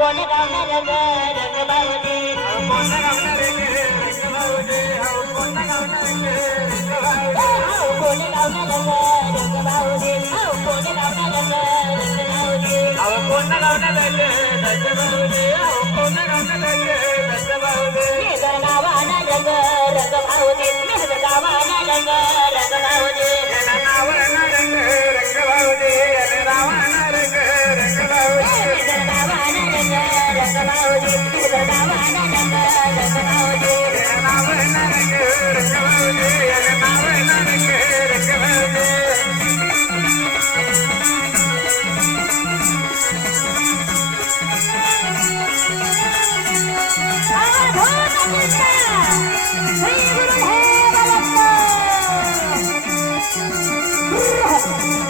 ವಾಲಿ ಕಮಲ ರಂಗಭೌದಿ ಆ ಕೋನಗವನಕ್ಕೆ ರಾಮಣೇ ರಾವಣೇ ರಾಮನ ಗ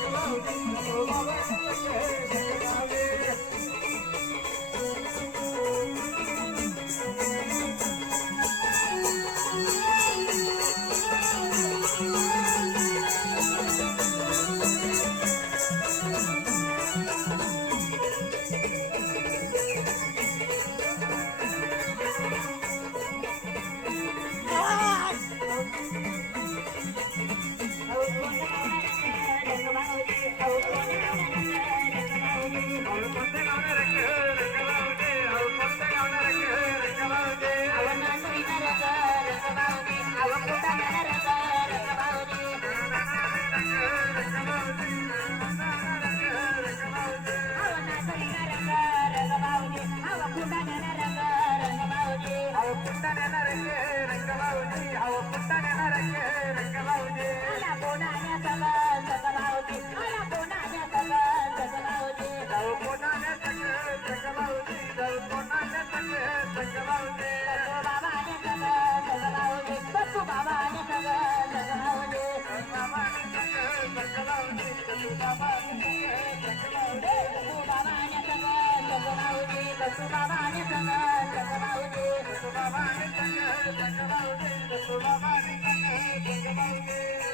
ಕಲಾವಿದ ಕಲಾವಿದ ಕಲಾವಿದ ಾಣಿ ಸೌಹಾಣಿ ಗೌ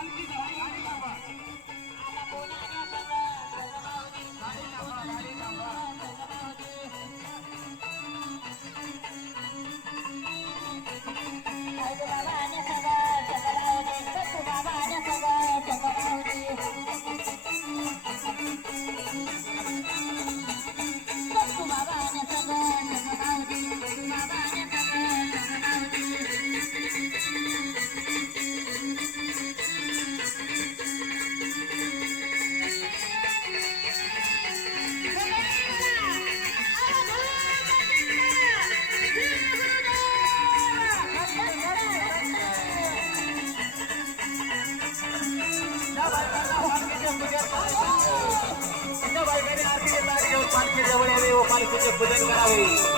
ಅಲ್ಲಿ ಬಿದ್ದಿದೆ with a knife.